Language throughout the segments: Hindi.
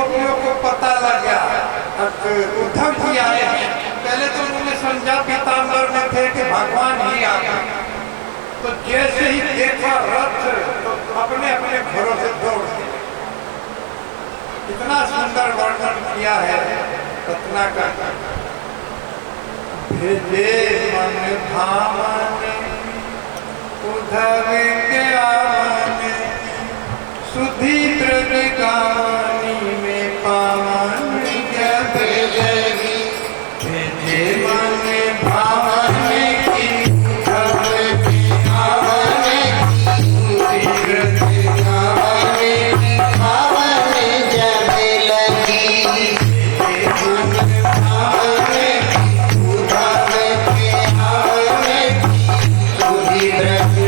गोपियों को पता लग गया। अब उद्धव जी आए हैं, पहले तो उन्होंने समझा पीताम्बर में थे कि भगवान ही आ गए, तो जैसे ही देखा रथ तो अपने अपने घरों से दौड़ गए। इतना सुंदर वर्णन किया है रत्नाकर। भेजे मन भावन उद्धव के आवन, सुधी ब्रज गावनी में पावन जब लगी। भेजे मन भावन की उद्धव के आवन, सुधी ब्रज गावनी में पावन जब लगी। भेजे मन भावन की उद्धव के आवन, सुधी ब्रज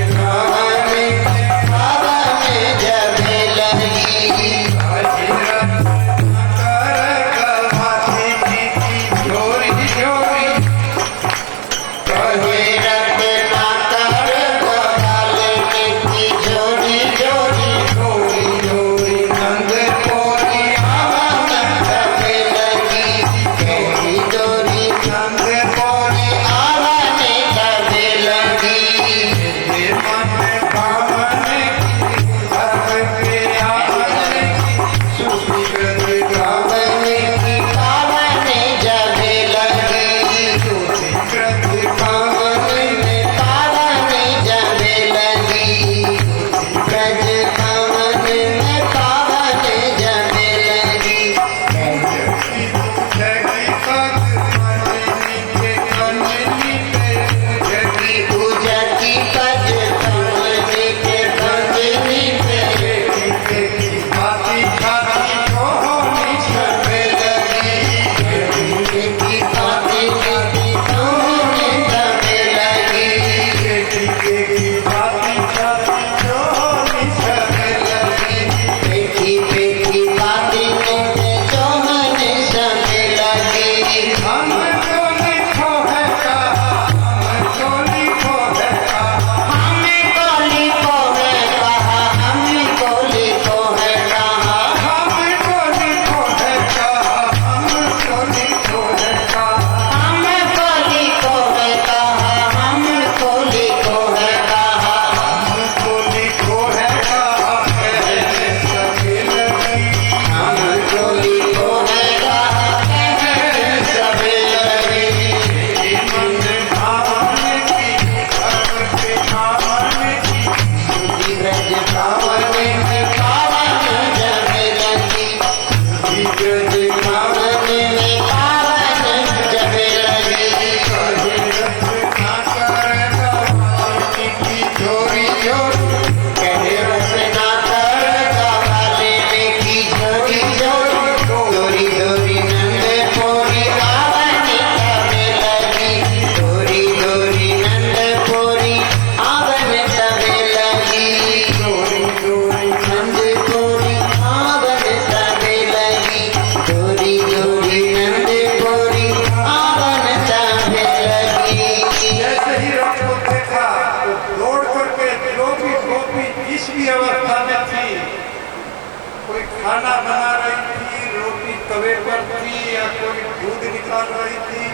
खाना बना रही थी, रोटी तवे पर थी या कोई दूध निकाल रही थी,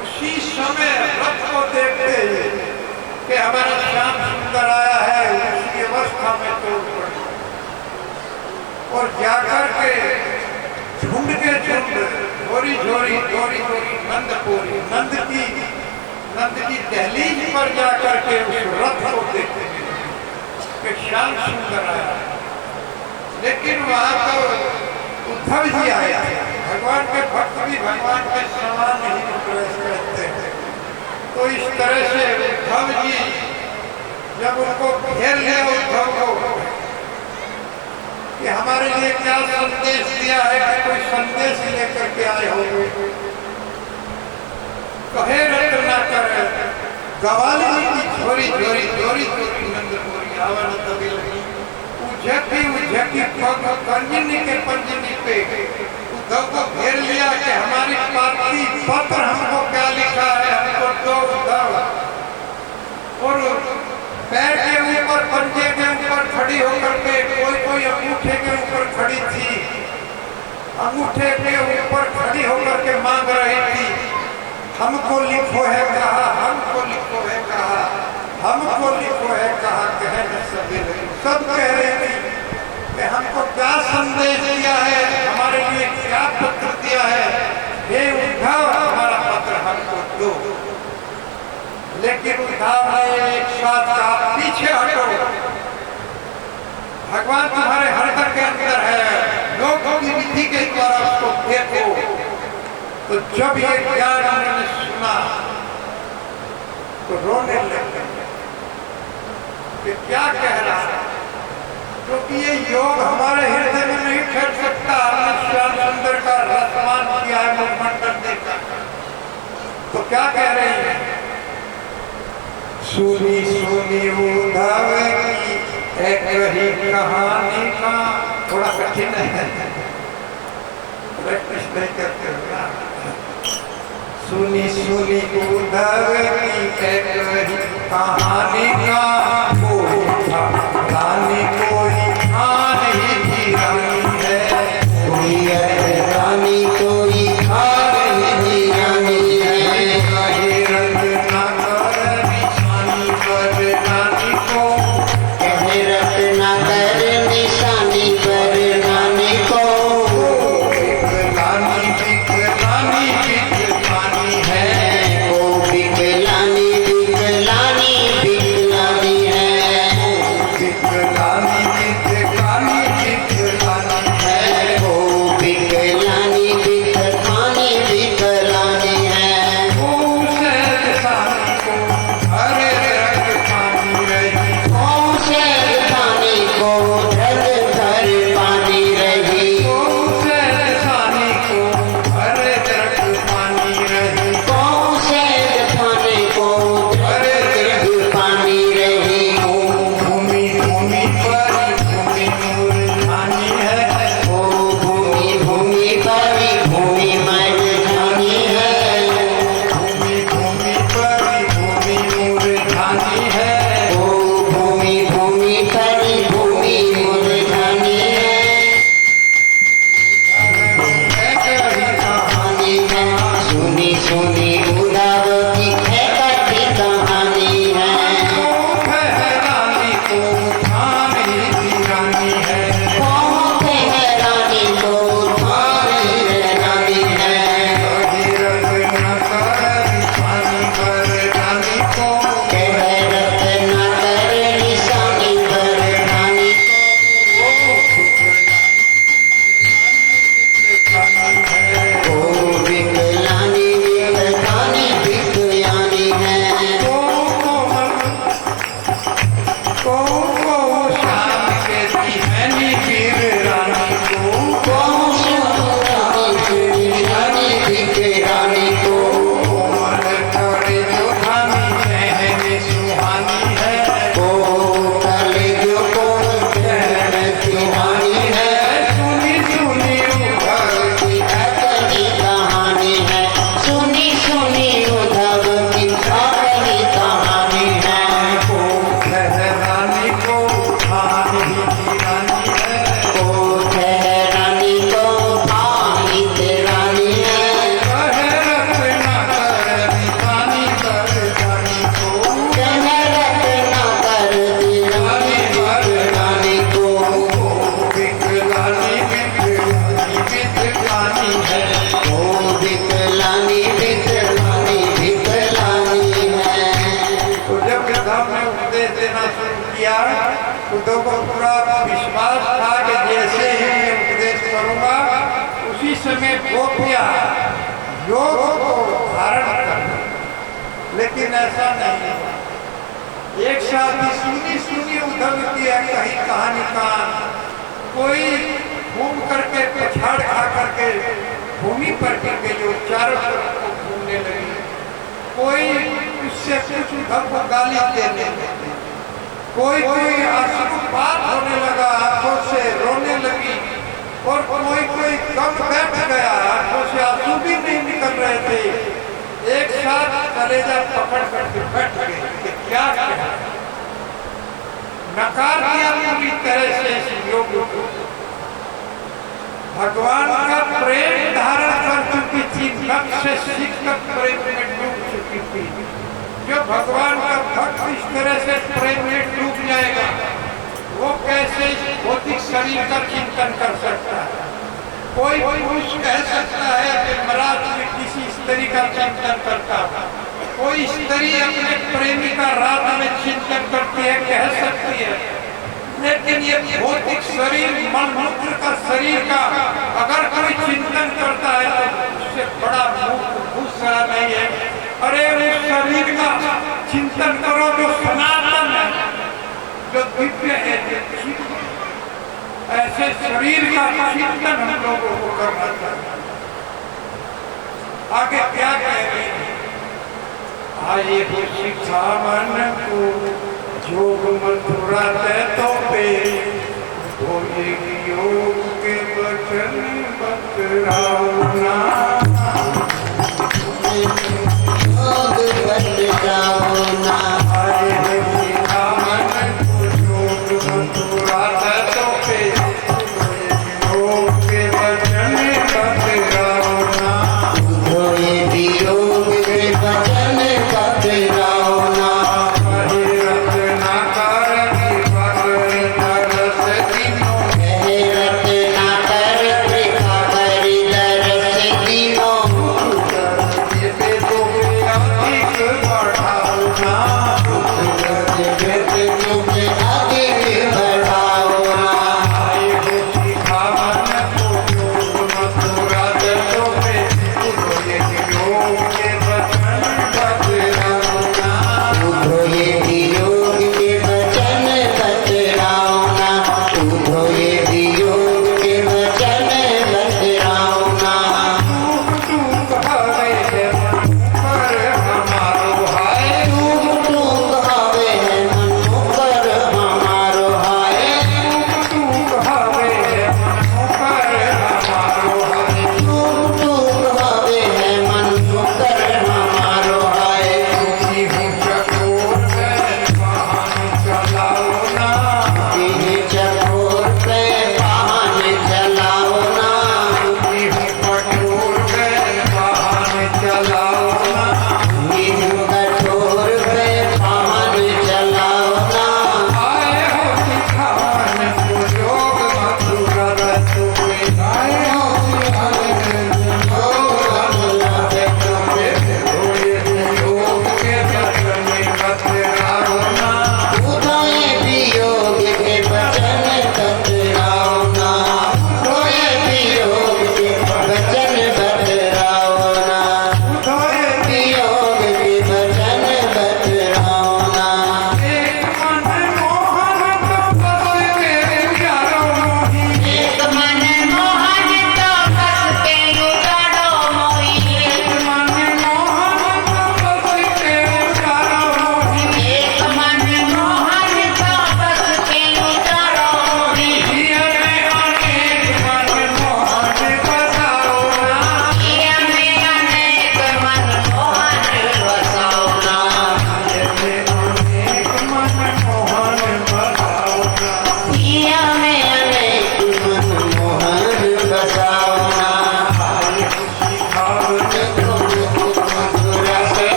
उसी समय रथ को देखते कि हमारा श्याम सुंदर आया है, उसकी अवस्था में तोड़ पड़ी और जाकर के झुंड के झुंड झोरी झोरी झोरी झोरी नंद की दहलीज पर जाकर के उस रथ को देखते कि श्याम सुंदर आया। लेकिन वहां तो उद्धव जी आया। भगवान के भक्त भी भगवान के समान नहीं प्रवेश करते हैं। तो इस तरह से उद्धव जी जब उनको घेर लिया, उद्धव को कि हमारे लिए क्या संदेश दिया है, कि कोई संदेश लेकर के आए होंगे। कहे रत्नाकर गवाली की झोरी झोरी झोरी झोरी नंदपुरी आवन तभी लगी। उझकी पग कंजनी के पंजनी पे उद्धव को घेर लिया कि हमारी पार्टी पत्र हमको क्या लिखा है, हमको दो उद्धव। और पैर के ऊपर पंजे के ऊपर खड़ी होकर के कोई अंगूठे के ऊपर खड़ी थी अंगूठे के ऊपर खड़ी होकर के मांग रही थी, हमको लिखो है कहा, हमको लिखो है कहा, हमको लिखो है कहा, कह न सके। सब कह रहे थे कि हमको क्या संदेश दिया है, हमारे लिए क्या पत्र दिया है, हे उद्धव हमारा पत्र हमको दो। लेकिन उद्धव ने एक बात कहा, पीछे हटो, भगवान तुम्हारे हृदय के अंदर है, लोगों की विधि के द्वारा उसको देखो। तो जब ये ज्ञान उन्होंने सुना तो रोने लगे कि क्या कह रहा है, क्योंकि ये योग हमारे हृदय में नहीं ठहर सकता। हमने श्याम सुंदर का रसमान किया है, मुखमंडल देखा। तो क्या कह रही है, सुनी सुनी उद्धव की एक ही कहानी का, थोड़ा कठिन है, प्रैक्टिस नहीं करते हो। सुनी सुनी उद्धव की एक ही कहानी का, कोई रानी कोई खान ही की रानी है, कोई रानी कोई खान ही की रानी है। कहे रंग ना कर निशानी पर रानी को, कहे रंग ना कर निशानी पर रानी को। बिकलानी बिकलानी बिकलानी है, ओ बिकलानी बिकलानी बिकलानी है, ओ बिकलानी बिकलानी बिकलानी है, ओ बिकलानी बिकलानी बिकलानी है। ओ शैतानी को हरे रंग पानी रही, ओ शैतानी को रंग भर पानी रही, ओ शैतानी को हरे रंग पानी रही, ओ शैतानी को हरे रंग पानी रही। ओ भूमि भूमि पर भूमि मुरझानी है, ओ भूमि भूमि पर भूमि मुरझानी है, भूमि भूमि पर भूमि मुरझानी है, ओ भूमि भूमि पर भूमि मुरझानी है। एक ही कहानी है, सुनी सुनी उद्धव की एक ही कहानी है, कौन है रानी को खान ही की रानी है, कौन है रानी को खान ही रानी है। कही रंग न कर निशानी पर रानी को, कह रंग न कर निशानी पर रानी को। ओ बिकलानी बिकलानी बिकलानी है, को शाम के दीवानी पीर रानी को, को शाम के दीवानी पीर रानी को। कोमल करे जो धामी बहन सुहानी है, कोमल जो बहन सुहानी है। सुनी सुनी उद्धव की एक ही कहानी है, सुनी सुनी उद्धव की एक ही कहानी है। को रानी को खान ही की रानी है, को रानी को खान ही की रानी है। कहे रत्ना कर दीवानी पर रानी को, कहे रत्ना कर दीवानी पर रानी को। बिकलानी बिकलानी बिकलानी है, ओ बिकलानी बिकलानी बिकलानी है। तो जब उद्धव ने उपदेश देना शुरू किया, उद्धव को पूरा विश्वास था कि जैसे ही मैं उपदेश करूंगा उसी समय गोपियां योग को धारण कर, लेकिन ऐसा नहीं हुआ। एक साथ ही सुनी सुनी उद्धव की एक ही कहानी का, कोई घूम करके पछाड़ खा करके भूमि पर गिर गई, जो चारों तरफ को घूमने लगी। कोई उससे कुछ उद्धव को गाली देने लगी, कोई कोई आशीर्वाद होने लगा, आंखों से रोने लगी, और कोई कोई कम बैठ गया, आंखों से आंसू भी नहीं निकल रहे थे। एक साथ कलेजा पकड़ करके बैठ गए कि क्या करें। नकार दिया पूरी तरह से इस योग को। भगवान का शक से सीख तक प्रेम में डूब चुकी थी। जो भगवान का भक्त इस तरह से प्रेम में डूब जाएगा, वो कैसे भौतिक शरीर का चिंतन कर सकता है? कोई पुरुष कह सकता है कि महाराज में किसी स्त्री का चिंतन करता है, कोई स्त्री अपने प्रेमी का रात में चिंतन करती है, कह सकती है, लेकिन ये भौतिक शरीर मलमूत्र का शरीर का अगर कोई चिंतन करता है तो उससे बड़ा दूसरा नहीं है। अरे उस शरीर का चिंतन करो जो सनातन है, जो दिव्य है, ऐसे शरीर का चिंतन हम लोगों को करना चाहिए। आगे क्या कह रहे हैं? आइए वो शिक्षा मन को योग मथुरा तो पे योग के वचन बतराओना, योग बतराओना।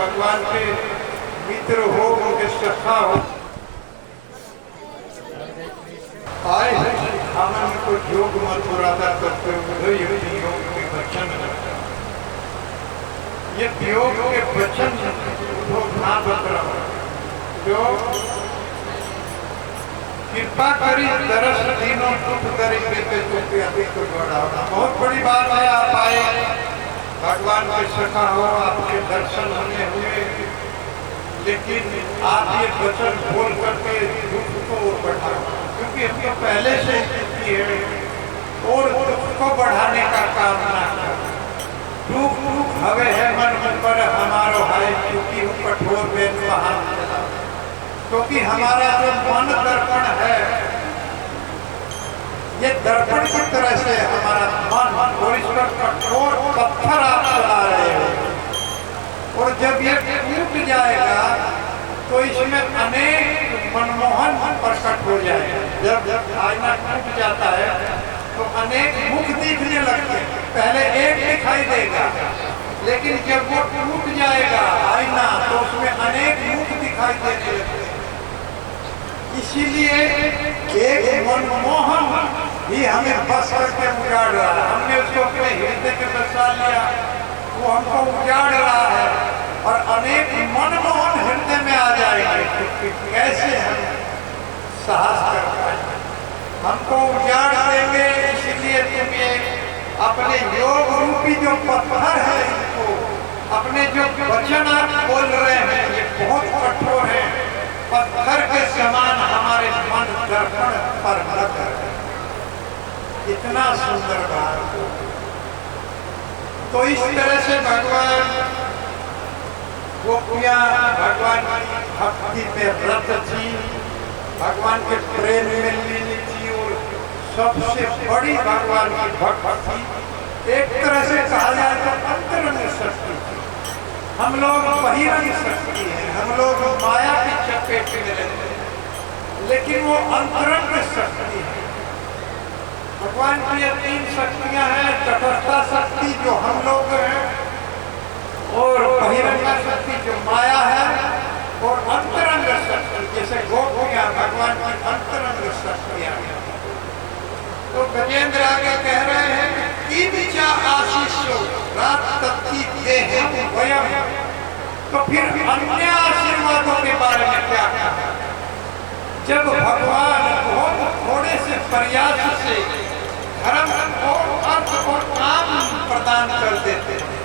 भगवान के मित्र हो, उनके सखा हो। आए हमन को योग मथुराता करते हुए योग के वचन, ये योग के वचन ना बतरा जो कृपा करी दरस तीनों दुख करी के तुमके अधिक बढ़ाना। बहुत बड़ी बात है, आप आए भगवान के सखा हो, आपके दर्शन होने हुए, लेकिन आप ये वचन बोल करके दुख को बढ़ाओ, क्योंकि हम तो पहले से ही है और दुख को बढ़ाने का काम ना करो। दुख दुख हवे है मन मन पर हमारो है, क्योंकि कठोर वेद क्योंकि हमारा जो मन दर्पण है, ये दर्पण की तरह से हमारा मन, और इस पर कठोर पत्थर आप चला रहे हो, और जब ये टूट जाएगा तो इसमें अनेक मनमोहन प्रकट हो जाएगा। जब आईना टूट जाता है तो अनेक मुख दिखने लगते हैं। पहले एक दिखाई देगा, लेकिन जब वो टूट जाएगा आईना तो उसमें अनेक मुख दिखाई देने लगते हैं। इसीलिए एक मनमोहन ही हमें बस करके उजाड़ रहा है। हमने उसको अपने हृदय में बसा लिया, वो हमको उजाड़ रहा है, और अनेक मनमोहन हृदय में आ जाएंगे। कैसे हम साहस कर पाएंगे? हमको उजाड़ देंगे। इसलिए तुम ये अपने योग रूपी जो पत्थर है, इनको अपने जो वचन आप बोल रहे हैं ये बहुत कठोर है, पत्थर के समान हमारे मन दर्पण पर लग है। इतना सुंदर बात। तो इस तरह से भगवान गोपियां भगवान की भक्ति में रत थी, भगवान के प्रेम में लीन थी, और सबसे बड़ी भगवान की भक्ति एक तरह से कहा जाए तो अंतरंग शक्ति थी। हम लोग बहिरंग शक्ति है, हम लोग माया की चपेट में रहते हैं, लेकिन वो अंतरंग शक्ति है। भगवान की ये तीन शक्तियां हैं, तटस्था शक्ति जो हम लोग हैं, और बहिरंग शक्ति जो माया है, और अंतरंग शक्ति जैसे गोपियां भगवान की अंतरंग शक्तियां हैं। तो गजेंद्र आगे कह रहे हैं कि विचा आशीषो रात तत्ती देहम वयम। तो फिर अन्य आशीर्वादों के बारे में क्या कहा? जब भगवान बहुत थोड़े से प्रयास से धर्म और अर्थ और काम प्रदान कर देते थे,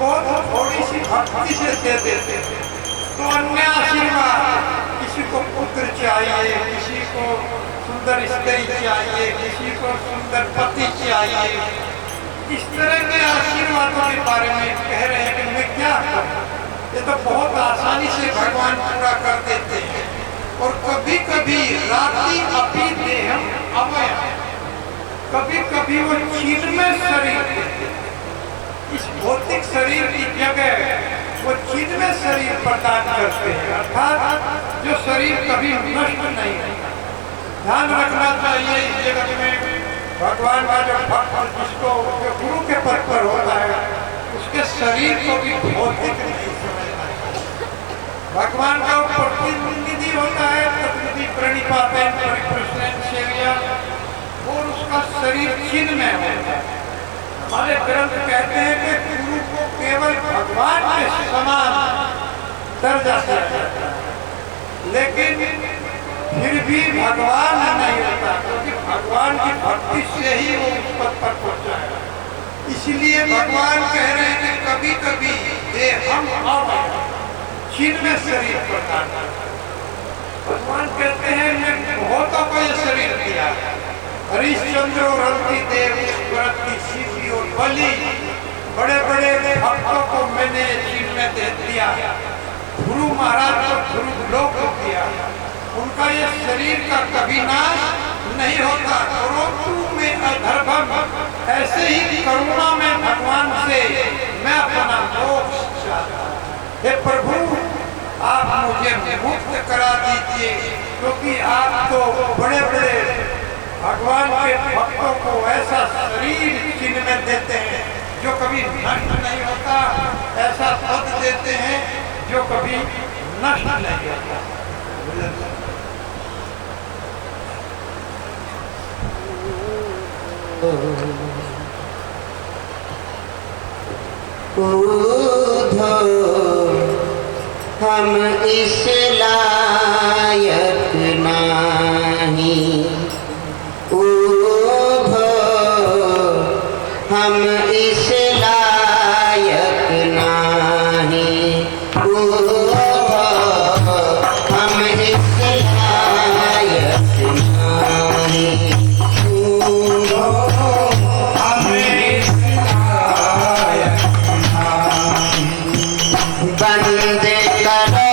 बहुत थोड़ी सी भक्ति से दे देते थे, तो अन्य आशीर्वाद, किसी को पुत्र चाहिए, किसी को सुंदर स्त्री चाहिए, किसी को सुंदर पति चाहिए, इस तरह के आशीर्वादों के बारे में कह रहे हैं कि मैं क्या करूं? ये तो बहुत आसानी से भगवान पूरा कर देते हैं। और कभी कभी राति अपी देहम अवय, कभी कभी वो चिन्मय शरीर देते हैं। इस भौतिक शरीर की जगह वो चिन्मय शरीर प्रदान करते हैं, अर्थात जो शरीर कभी नष्ट नहीं होता। ध्यान रखना चाहिए इस जगत में भगवान का जो भक्त जिसको जो गुरु के पद पर होता है, उसके शरीर को भी भौतिक नहीं समझना चाहिए। भगवान का प्रतिनिधि होता है, प्रतिनिधि प्रणिपातेन परिप्रश्नेन सेव्या, और उसका शरीर चिन्मय होता है। हमारे ग्रंथ कहते हैं कि गुरु को केवल भगवान के समान दर्जा दिया जाता है, लेकिन फिर भी भगवान नहीं होता, क्योंकि भगवान की भक्ति से ही वो उस पद पर पहुंचा है। इसलिए भगवान कह रहे हैं कि कभी कभी देहम अवय, चिन्मय शरीर प्रदान करता है। भगवान कहते हैं मैं बहुतों को ये शरीर दिया, हरिश्चंद्र और रंती देव, व्रती शिवी और बलि, बड़े बड़े भक्तों को मैंने चिन्मय दे दिया, गुरु महाराज को गुरु लोक दिया। उनका ये शरीर का कभी नाश नहीं होता। करोतु में अधर्भम, ऐसे ही करुणा में भगवान से मैं अपना मोक्ष चाहता हूं। हे प्रभु, आप मुझे मुक्त करा दीजिए, क्योंकि आप तो बड़े बड़े भगवान के भक्तों को ऐसा शरीर चिन्मय देते हैं जो कभी नष्ट नहीं होता, ऐसा पद देते हैं जो कभी नष्ट नहीं होता। हम इस लायक नहीं, हम इस लायक नहीं, हम इस लायक नहीं, बंद करो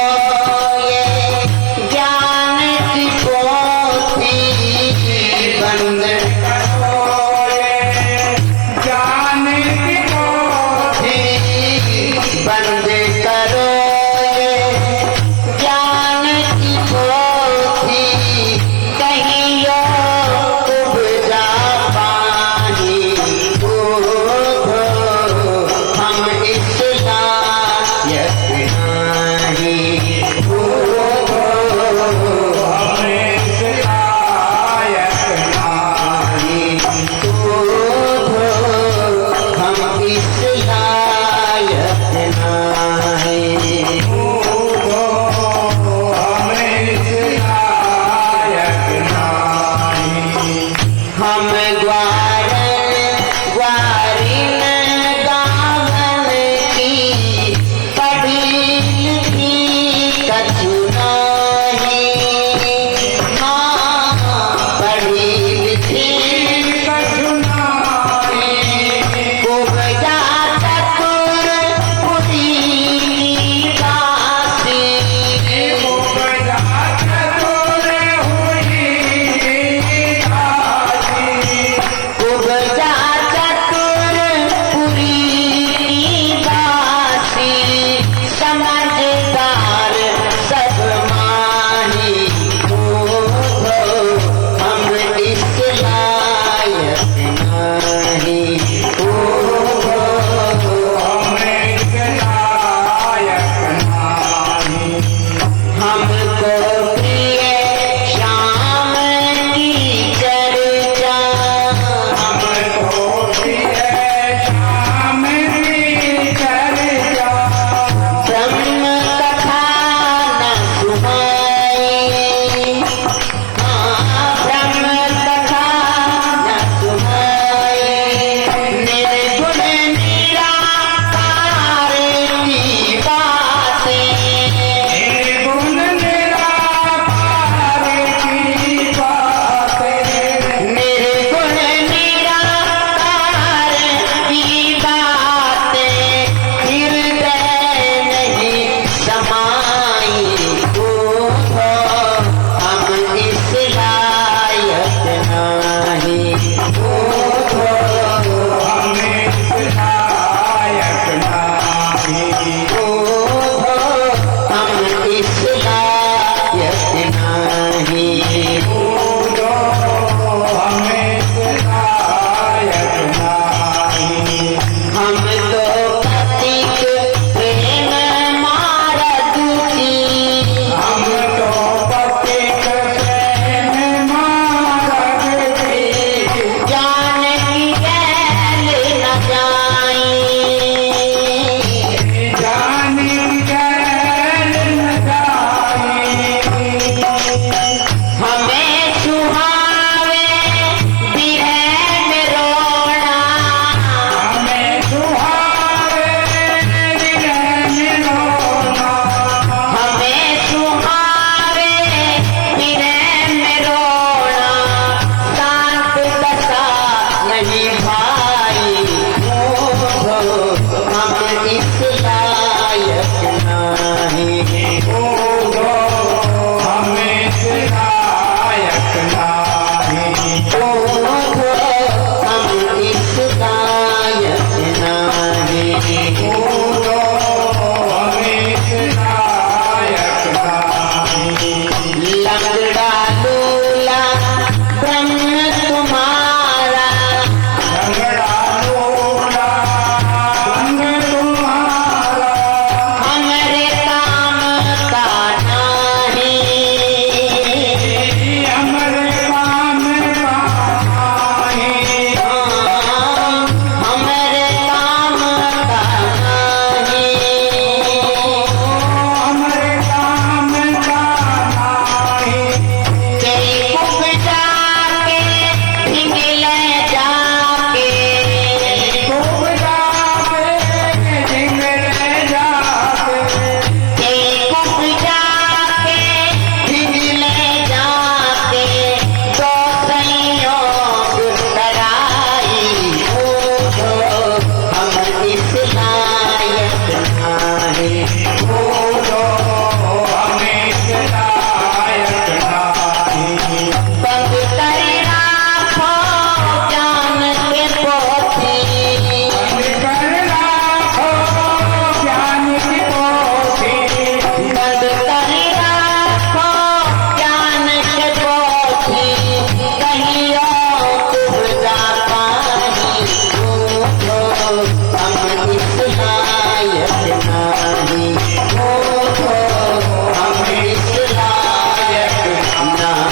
इस लायक नहीं। बोलो हम इस लायक नहीं। बोलो हम इस लायक नहीं। बोलो हम इस लायक नहीं। लंगड़ा लूला ब्रह्म तुम्हारा। लंगड़ा लूला ब्रह्म तुम्हारा। हमरे काम का नहीं। हमरे काम का नहीं। हमरे काम का नहीं। हमरे काम का नहीं। तेरी कुप जाके ढिंगले जाके। खूब जाके ढिंगरे जाके। तेरी कुप जाके ढिंगले जाके। दो संयोग कराई। बोलो हम इस लायक नहीं। बोलो हम इस लायक नहीं। बंद कर राखो जान के पोथी। कर राखो ज्ञान की पोथी। बंद कर राखो जान के पोथी। कहियो तुझा पानी। बोलो हम इस लायक नहीं। बोलो हम इस लायक नहीं।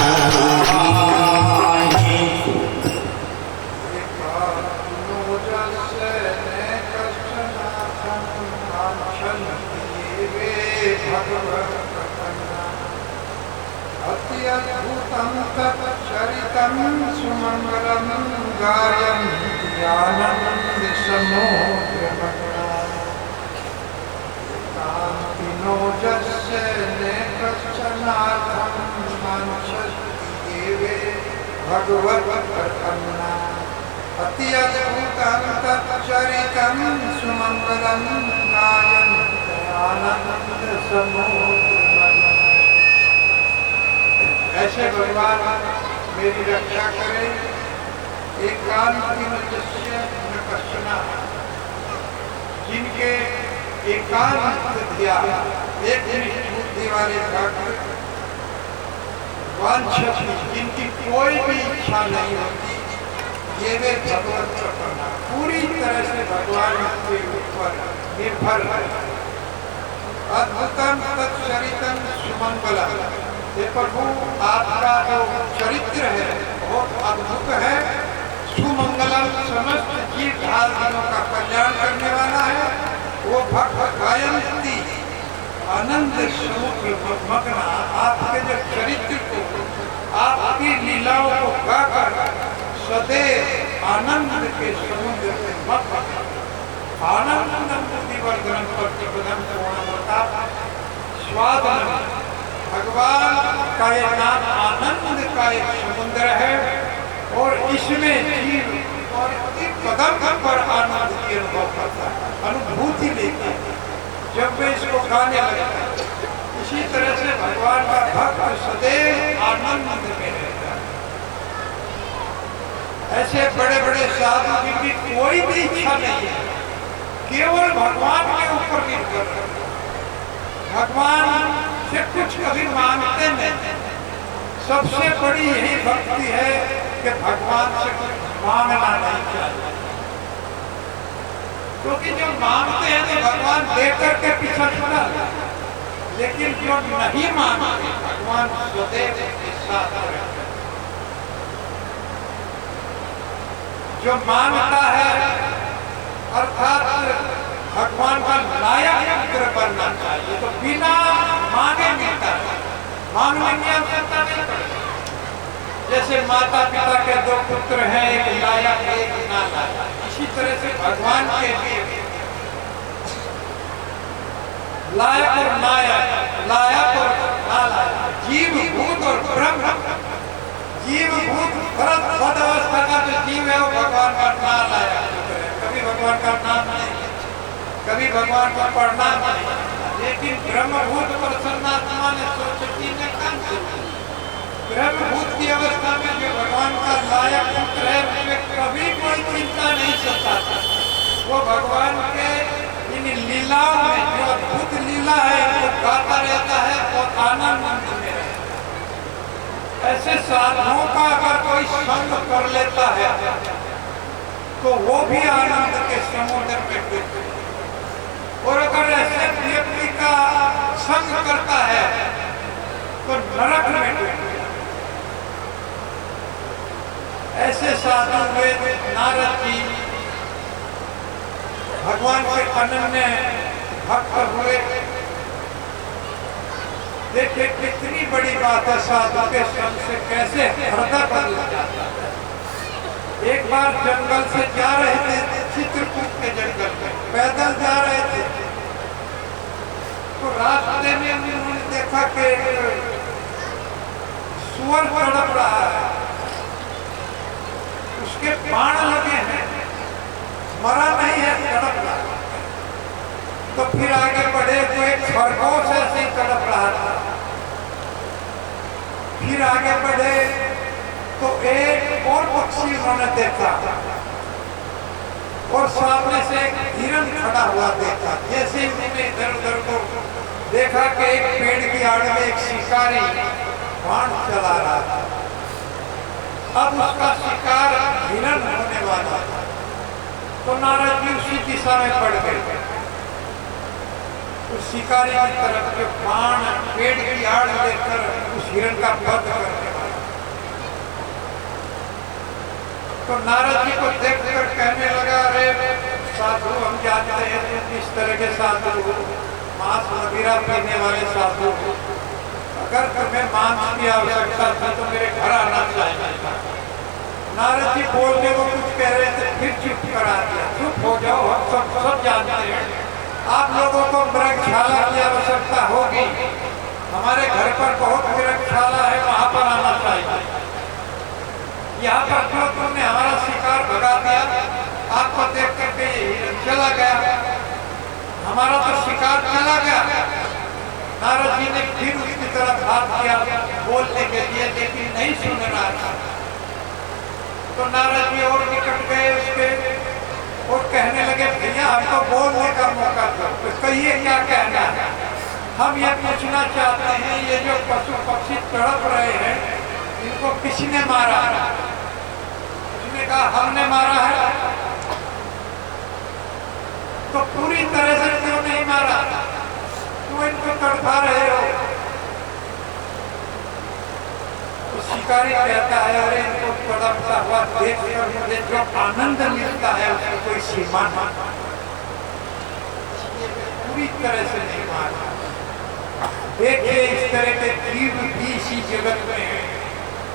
अत्यद्भुतं तच्चरितं सुमङ्गलं गायन्ति आनन्दसमुद्रमग्नाः। नेकश्चनाथं वाञ्छन्ति ये भगवत्प्रपन्ना। अत्यद्भुतं तच्चरितं सुमङ्गलं गायन्ति आनन्दसमुद्रमग्नाः। ऐसे भगवान मेरी रक्षा करें। एकांतिमजस्य न कश्चन। जिनके एकांत ध्यान एक बुद्धि वाले भक्त वांछति, जिनकी कोई भी इच्छा नहीं होती, ये वे भगवत प्रपन्ना पूरी तरह से भगवान के ऊपर निर्भर है। अद्भुतम तत्चरितम सुमंगलम। ये प्रभु आपका जो चरित्र है बहुत अद्भुत है। सुमंगलम समस्त जीव भावियों का कल्याण करने वाला है। वो भक्त गायंती आनंद समुद्र मग्ना। आपके जो चरित्र को आपकी लीलाओं को गाकर सदैव आनंद के समुद्र में मग्न। आनंदम बुद्धिवर्धनम प्रतिपदम पूर्णमता स्वादनम। भगवान का ये नाम आनंद का एक समुद्र है और इसमें जीव और एक कदम पर आनंद की अनुभव करता है, अनुभूति लेता है जब वे इसको गाने लगता है। इसी तरह से भगवान का भक्त सदैव आनंद में रहता है। ऐसे बड़े बड़े साधु की भी कोई भी इच्छा नहीं है, केवल भगवान के ऊपर निर्भर है। भगवान से कुछ कभी मांगते नहीं। सबसे बड़ी यही भक्ति है कि भगवान से कुछ मांगना नहीं चाहिए, क्योंकि जो मांगते हैं तो भगवान देकर के पीछा छुड़ा, लेकिन जो नहीं मांगते भगवान सदैव के साथ रहते हैं। जो मांगता है अर्थात भगवान का लायक पुत्र बनना चाहिए, तो बिना मांगे मिलता है, मांगने की आवश्यकता नहीं पड़ती। जैसे माता पिता के दो पुत्र हैं, एक लायक एक नालायक, इसी तरह से भगवान के भी लायक और नायक, लायक और नालायक, जीव भूत और ब्रह्म। जीव भूत भरत भद अवस्था का जो जीव है वो भगवान का नालायक है, कभी भगवान का नाम नहीं। कभी भगवान को प्रणाम नहीं, लेकिन ब्रह्मभूत प्रसन्नात्मा ने सोचती ने काम किया। ब्रह्मभूत की अवस्था में जो भगवान का लायक पुत्र है उसमें कभी कोई चिंता नहीं सताता। वो भगवान के इन लीलाओं में जो अद्भुत लीला है वो गाता रहता है और आनंद में रहता है। ऐसे साधुओं का अगर कोई संग कर लेता है तो वो भी आनंद के समुद्र में डूबते हैं। और अगर ऐसे व्यक्ति का संग करता है तो नरक में डूबते हैं। ऐसे साधु वेद नारद जी भगवान के अनन्य भक्त हुए। देखिए कितनी बड़ी बात है, साधु के संग से कैसे हृदय बदल जाता है। एक बार जंगल से जा रहे थे, चित्रकूट के जंगल में पैदल जा रहे थे, तो रास्ते में उन्होंने देखा कि सुअर तड़प रहा है, उसके बाण लगे हैं, मरा नहीं है, तड़प रहा। तो फिर आगे बढ़े तो एक खरगोश ऐसे तड़प रहा था। फिर आगे बढ़े तो एक और पक्षी उन्होंने देखा और सामने से एक हिरन खड़ा हुआ देखा। जैसे उन्होंने इधर उधर को देखा कि एक पेड़ की आड़ में एक शिकारी बाण चला रहा था। अब उसका शिकार हिरन होने वाला था। तो नारद जी उसी दिशा में बढ़ गए, उस शिकारी की तरफ के बाण पेड़ की आड़ लेकर उस हिरण का वध करने वाला। तो नारद जी को देखकर कहने लगा, अरे साधु हम जानते हैं तुम इस तरह के साधु, मांस मदिरा पीने वाले साधु, अगर तुम्हें मांस की आवश्यकता थी तो मेरे घर आना चाहिए। नारद जी बोलने को कुछ कह रहे थे, फिर चुप करा दिया। चुप हो जाओ, हम सब जानते हैं आप लोगों को मृगशाला की आवश्यकता होगी। हमारे घर पर बहुत मृगशाला है, वहां पर आना चाहिए। यहाँ पर जो तुमने हमारा शिकार भगा दिया, आपको देख करके चला गया, हमारा तो शिकार चला गया। नारद जी ने फिर उसकी तरफ हाथ किया बोलने के लिए, लेकिन नहीं सुन रहा था। तो नारद जी और निकट गए उसके और कहने लगे, भैया हमको बोलने का मौका दो, तो कहिए क्या कहना है। हम ये पूछना चाहते हैं, ये जो पशु पक्षी तड़प रहे हैं इनको किसने मारा है? उसने कहा हमने मारा है। तो पूरी तरह से क्यों नहीं मारा, क्यों इनको तड़पा रहे हो? तो शिकारी कहता है, अरे इनको तड़पता हुआ देखकर मुझे जो आनंद मिलता है उसकी कोई सीमा नहीं, पूरी तरह से नहीं मारा। देखिए इस तरह के जीव भी इसी जगत में हैं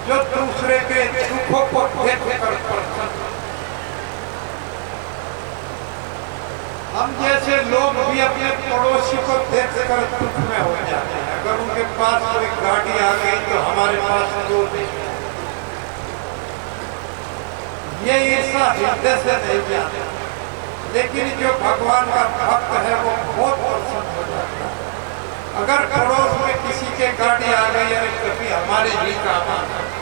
जो दूसरे के दुखों को देख कर प्रसन्न। हम जैसे लोग भी अपने पड़ोसी को देख कर दुख में हो जाते हैं। अगर उनके पास कोई गाड़ी आ गई तो हमारे पास दो नहीं, ये ईर्षा हृदय से नहीं जाता। लेकिन जो भगवान का भक्त है वो बहुत प्रसन्न हो जाता है। अगर पड़ोस में किसी के गाड़ी आ गई है, कभी हमारे ही काम आ गई।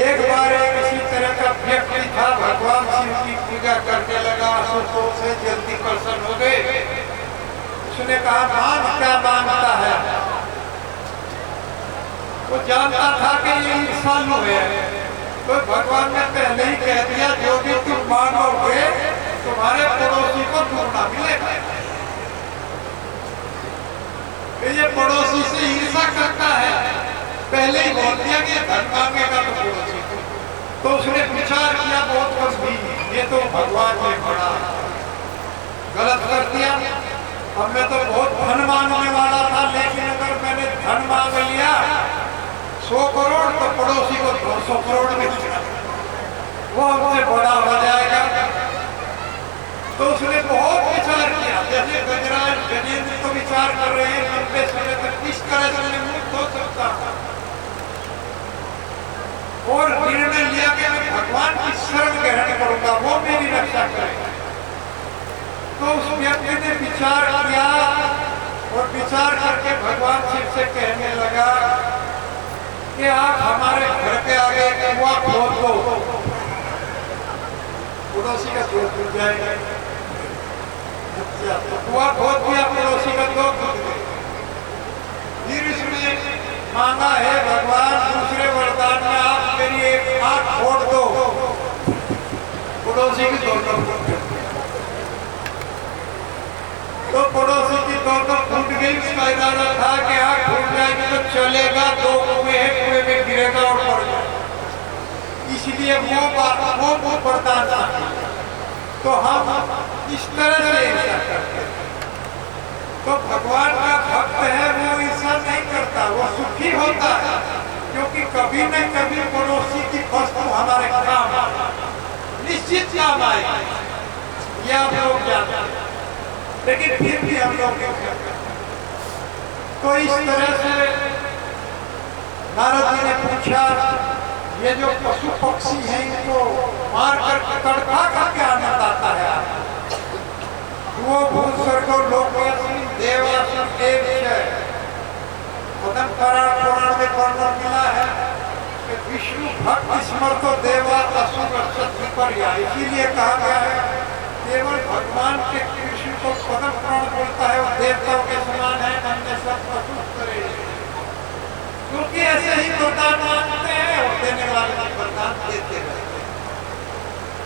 एक बार एक इसी तरह का व्यक्ति था, भगवान शिव की पूजा करने लगा, आशुतोष से जल्दी प्रसन्न हो गए। उसने कहा मांग क्या मांगता है? वो जानता था कि ये ईर्षालु है, तो भगवान ने पहले ही कह दिया जो भी तुम मांगोगे तुम्हारे पड़ोसी को दुगना मिलेगा। ये पड़ोसी से ईर्षा करता है, पहले ही बोल दिया कि धन मांगेगा तो पड़ोसी। तो उसने विचार किया बहुत गंभीर, ये तो भगवान ने बड़ा गलत कर दिया। अब मैं तो बहुत धन मांगने वाला था, लेकिन अगर मैंने धन मांग लिया 100 करोड़ तो पड़ोसी को 200 करोड़ मिलेगा, वो हमसे बड़ा हो जाएगा। तो उसने बहुत विचार किया, जैसे गजराज गजेंद्र तो विचार कर रहे हैं लंबे समय तक किस तरह से मैं मुक्त हो सकता हूं, और निर्णय लिया कि मैं भगवान की शरण ग्रहण करूंगा, वो मेरी रक्षा करेगा। व्यक्ति ने विचार किया और विचार करके भगवान शिव से कहने लगा कि आप हमारे घर के आगे कुआं खोद दो, पड़ोसी का दो टूट जाएगा। अच्छा, तो कुआं खोद दिया, पड़ोसी का दो टूट गए। फिर इसने मांगा, है भगवान दूसरे वरदान में आप मेरी एक आंख फोड़ दो, पड़ोसी की दो टूट गई। तो पड़ोसी की दो फूट गई। उसका इरादा था कि आंख फूट जाएगी तो चलेगा, दो कुएं हैं, कुएं में गिरेगा और पड़ जाएगा, इसलिए वो वरदान था। तो हम इस तरह से ऐसा करते हैं। तो भगवान का भक्त है वो ऐसा नहीं करता, वो सुखी होता है, क्योंकि कभी न कभी पड़ोसी की वस्तु हमारे काम निश्चित काम आएगी, ये आप लोग जानते हैं, लेकिन फिर भी हम लोग नहीं करते। तो इस तरह से नारद जी ने पूछा, ये जो पशु पक्षी हैं इनको मार कर तड़का खा के आनंद आता है? वो भूत स्वर्ग लोकेस्मिन् देवासुर एवं पदम पुराण में वर्णन मिला है कि विष्णु भक्त स्मृतो देवा असुर सत्य पर, इसीलिए कहा गया है केवल भगवान के कृष्ण को पदम पुराण बोलता है, वो देवताओं के समान है, अन्य सब पशु करे, क्योंकि ऐसे ही वरदान मांगते हैं और देने वाले को वरदान देते रहते हैं।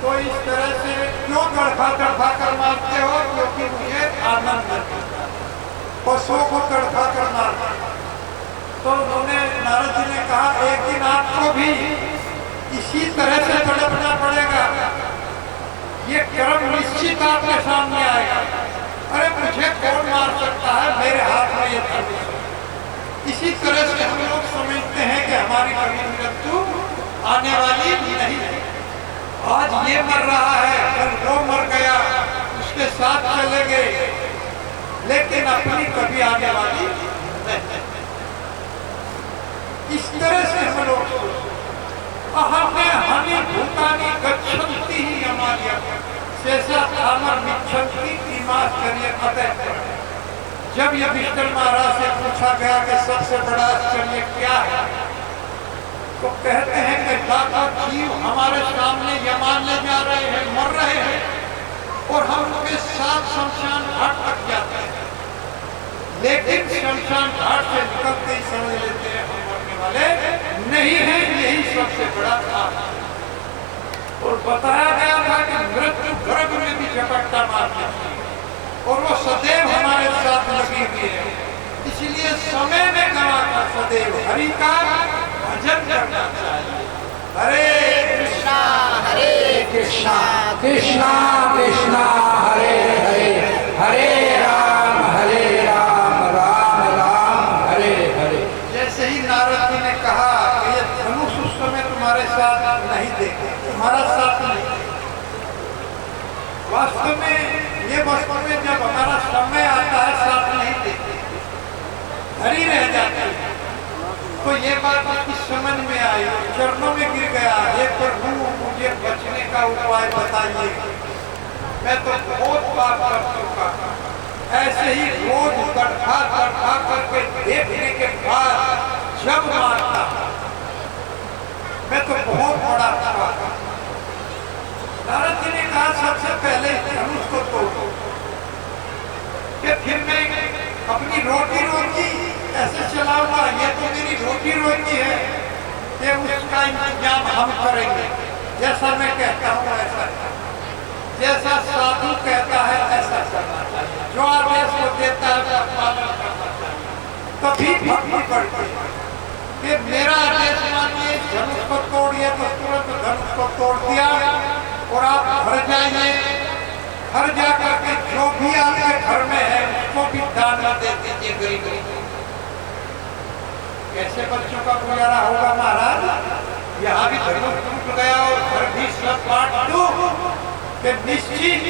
तो इस तरह से क्यों तड़फा कर मारते हो? क्योंकि मुझे आनंद आता है, पशुओं को तड़फा कर मारना। तो उन्होंने नारद जी ने कहा, एक दिन आपको भी इसी तरह से तड़पना पड़ेगा, ये कर्म निश्चित आपके सामने आएगा। अरे मुझे कौन मार सकता है, मेरे हाथ में ये धनुष है। इसी तरह से हम लोग समझते हैं कि हमारी कभी मृत्यु आने वाली नहीं है। आज ये मर रहा है, कल वो मर गया, उसके साथ चले गए, लेकिन अपनी कभी आने वाली नहीं। इस तरह से हम लोग अहमे हनि भूतानि गच्छन्ति ही हमारी शेषा थामर मिच्छन्ति इमास करिए अतः। जब युधिष्ठिर महाराज से पूछा गया कि सबसे बड़ा आश्चर्य क्या है, तो कहते हैं कि लाखों जीव हमारे सामने यमान ले जा रहे हैं, मर रहे हैं, और हम उनके साथ शमशान घाट तक जाते हैं, लेकिन शमशान घाट से निकलते ही समझ लेते हैं हम मरने वाले नहीं हैं। यही सबसे बड़ा था। और बताया गया था कि मृत्यु गर्भ में भी झपट्टा मारती है और वो सदैव हमारे साथ लगी हुई है, इसलिए समय में गवाकर सदैव हरि का भजन करना चाहिए। हरे कृष्णा कृष्णा कृष्णा हरे हरे, हरे राम राम राम हरे हरे। जैसे ही नारद जी ने कहा कि ये धनुष उस समय तुम्हारे साथ नहीं देखे, तुम्हारा साथ नहीं, वास्तव में ये वस्तु में जब हमारा समय आता है साथ नहीं देते, हरी रह जाते हैं। तो ये बात उसकी समझ में आई, चरणों में गिर गया, हे प्रभु मुझे बचने का उपाय बताइए, मैं तो बहुत पाप कर चुका। ऐसे ही रोज तड़फा करके देखने के बाद जब मारता मैं तो बहुत बड़ा था। नारद जी ने कहा, सबसे पहले धनुष को तोड़ो, कि फिर मैं अपनी रोटी रोटी ऐसे चलाऊंगा, ये तो मेरी रोटी रोटी है, कि उसका इंतजाम हम करेंगे, जैसा मैं कहता हूँ ऐसा, जैसा साधु कहता है ऐसा करना चाहिए, जो आदेश को देता है उसका पालन करना चाहिए, तभी भक्ति बढ़ती है। कि मेरा आदेश मानिए, धनुष को तोड़िए, तो तुरंत धनुष को तोड़ दिया और आप घर जाइए, घर जाकर के जो भी आपके घर में है उसको भी दान दे दीजिए गरीबों को। कैसे बच्चों का गुजारा होगा महाराज? यहाँ भी धनुष टूट गया और घर भी सब बांट दो, कि निश्चित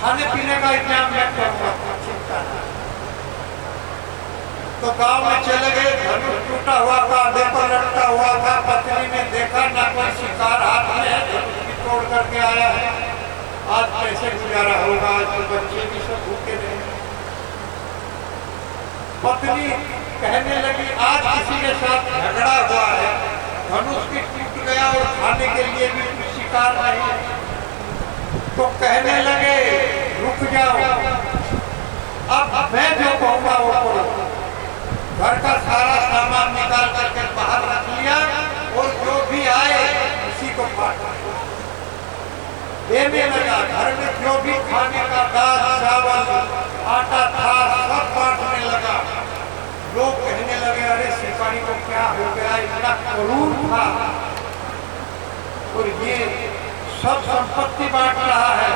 खाने पीने का इंतजाम मैं करूँगा, चिंता नहीं। तो गांव में चले गए, धनुष टूटा हुआ था, आधे पर लटका हुआ था, पत्नी ने देखा ना कोई शिकार हाथ में है, धनुष भी तोड़ करके आया है, आज कैसे गुजारा होगा, आज तो बच्चे भी सब भूखे रहे। पत्नी कहने लगी आज किसी के साथ झगड़ा हुआ है, धनुष भी टूट गया और खाने के लिए भी कुछ शिकार नहीं है। तो कहने लगे रुक जाओ, अब मैं जो कहूँगा वो करो। घर का सारा सामान निकाल करके बाहर रख लिया और जो भी आए उसी को बांट देने लगा। घर में जो भी खाने का दाल चावल आटा था सब बांटने लगा। लोग कहने लगे अरे सिपाही को क्या हो गया, इतना करूर था और ये सब संपत्ति बांट रहा है।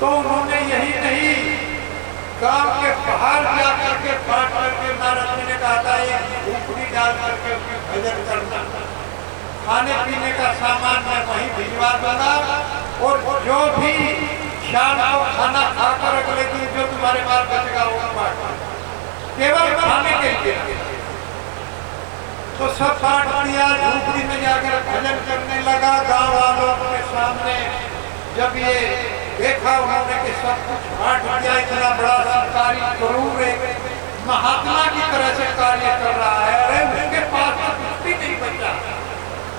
तो उन्होंने यही नहीं, गांव के बाहर जाकर के बांट करके नारद जी ने कहा था एक झोपड़ी डाल करके भजन करना, खाने पीने का सामान मैं वहीं भिजवा दूंगा और जो भी शाम को खाना खाकर अगले दिन जो तुम्हारे पास बचेगा वो बांट, केवल खाने के लिए। तो सब बांट दिया, झोपड़ी में जाकर भजन करने लगा। गांव वालों के सामने जब ये देखा उन्होंने कि सब कुछ बांट दिया, इतना बड़ा सरकारी करूर महात्मा की तरह से कार्य कर रहा है, अरे उसके पास तो कुछ भी नहीं बचा।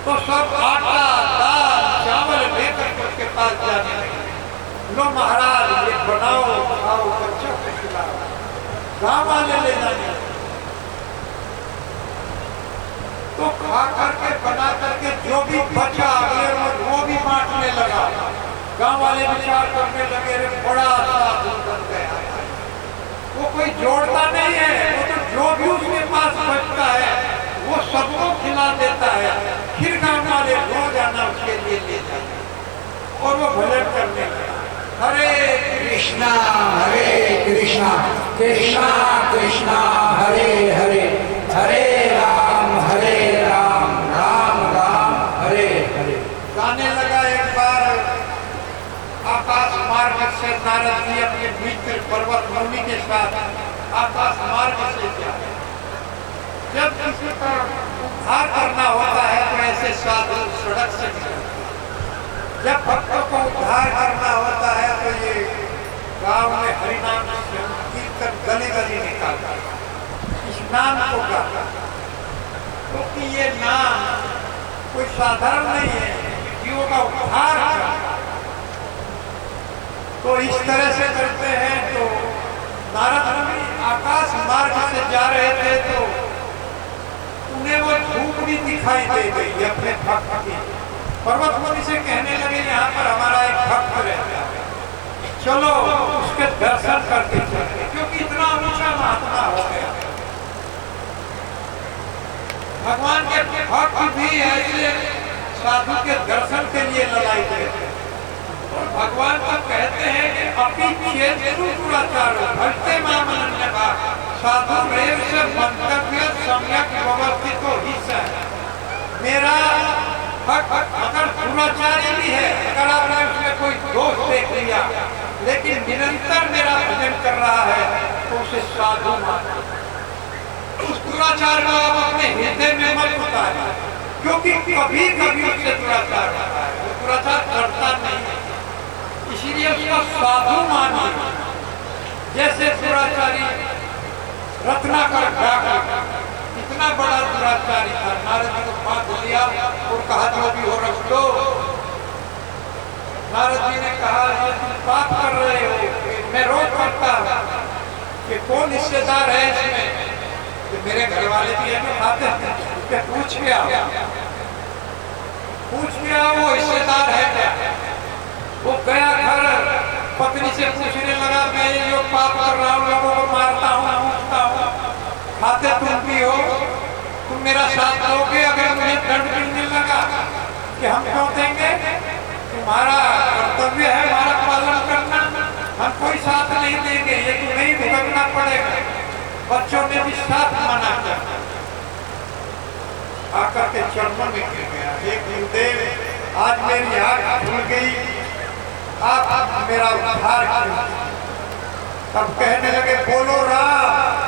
तो सब आटा दाल चावल लेकर उसके पास जाने लगे। लो महाराज ये बनाओ खाओ बच्चों को खिलाओ, गाँव वाले ले जाने। तो खा करके बना करके जो भी बचा अगले रोज वो भी बांटने लगा। गांव वाले विचार करने लगे रे बड़ा साधु बन गया, वो कोई जोड़ता नहीं है, वो तो जो भी उसके पास बचता है वो सबको खिला देता है। फिर गांव वाले रोज आना उसके लिए ले जाते और वो भजन करने लगा। हरे कृष्णा कृष्णा कृष्णा हरे हरे, हरे राम राम राम हरे हरे। गाने लगा। एक बार आकाश मार्ग से नारद जी अपने मित्र पर्वत मुनि के साथ आकाश मार्ग से जाते। जब किसी का उद्धार करना होता है तो ऐसे साधु सड़क से निकलते। जब भक्तों को उद्धार करना होता है तो ये गांव में हरिनाम कीर्तन गली गली निकालता, इस नाम को गाता, क्योंकि ये नाम कोई साधारण नहीं है, जीवों का उद्धार करता। तो इस तरह से करते हैं। तो नारद मुनि आकाश मार्ग से जा रहे थे तो उन्हें वो झोपड़ी दिखाई दे गई अपने भक्त की। पर्वत मुनि से कहने लगे यहाँ पर हमारा एक भक्त रहता है, चलो उसके दर्शन करके चलते, क्योंकि इतना ऊंचा महात्मा हो गया। भगवान के भक्त भी ऐसे साधु के दर्शन के लिए लड़ाई देते और भगवान तो कहते हैं कि अपनी भक्ते मामन्य साधु रेव से मंतव्य सम्यक व्यवस्थित तो हिस्सा है। मेरा भक्त अगर दुराचारी भी है, अगर आपने उसमें कोई दोष देख लिया, लेकिन निरंतर मेरा भजन कर रहा है तो उसे साधु मानो। उस दुराचार को आप अपने हृदय में मत उतारें, क्योंकि कभी कभी उससे दुराचार होता है, वो दुराचार करता नहीं है, इसीलिए उसका साधु मानिए। जैसे दुराचारी रत्नाकर इतना बड़ा दुराचारी था, नारद जी को बांध लिया और कहा जो भी हो रख लो। नारद जी ने कहा ये तुम पाप कर रहे हो, मैं रोज करता हूँ कि कौन हिस्सेदार है इसमें, कि मेरे घर वाले भी है खाते हैं, पूछ के आओ वो हिस्सेदार है क्या। वो गया घर, पत्नी से पूछने लगा मैं ये जो पाप कर रहा हूँ, लोगों को मारता हूँ पूछता हूँ, खाते तुम भी हो, तुम मेरा साथ दोगे। अगर मुझे दंड मिलने लगा कि हम क्यों देंगे, तुम्हारा कर्तव्य है हमारा पालन करना, हम कोई साथ नहीं देंगे, ये तुम्हें ही भुगतना पड़ेगा। बच्चों ने भी साथ मना कर आकर के चरणों में गिर गया, हे गुरुदेव आज मेरी आँख खुल गई, आप मेरा उद्धार करें। तब कहने लगे बोलो राम।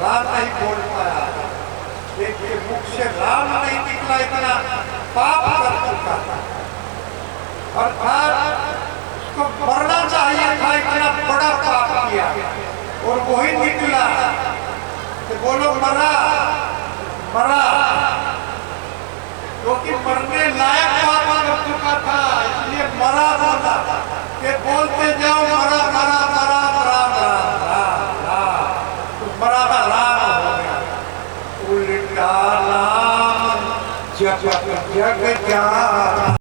राम नहीं बोल पाया, देखिए मुख से राम नहीं निकला, इतना पाप कर चुका था, अर्थात उसको मरना चाहिए था, इतना बड़ा पाप किया और वही निकला कि बोलो मरा मरा, क्योंकि मरने लायक पाप कर चुका था, इसलिए मरा बोला कि बोलते जाओ मरा मरा मरा मरा मरा मरा, तो मरा का राम हो गया। उल्टा नाम जप जग जा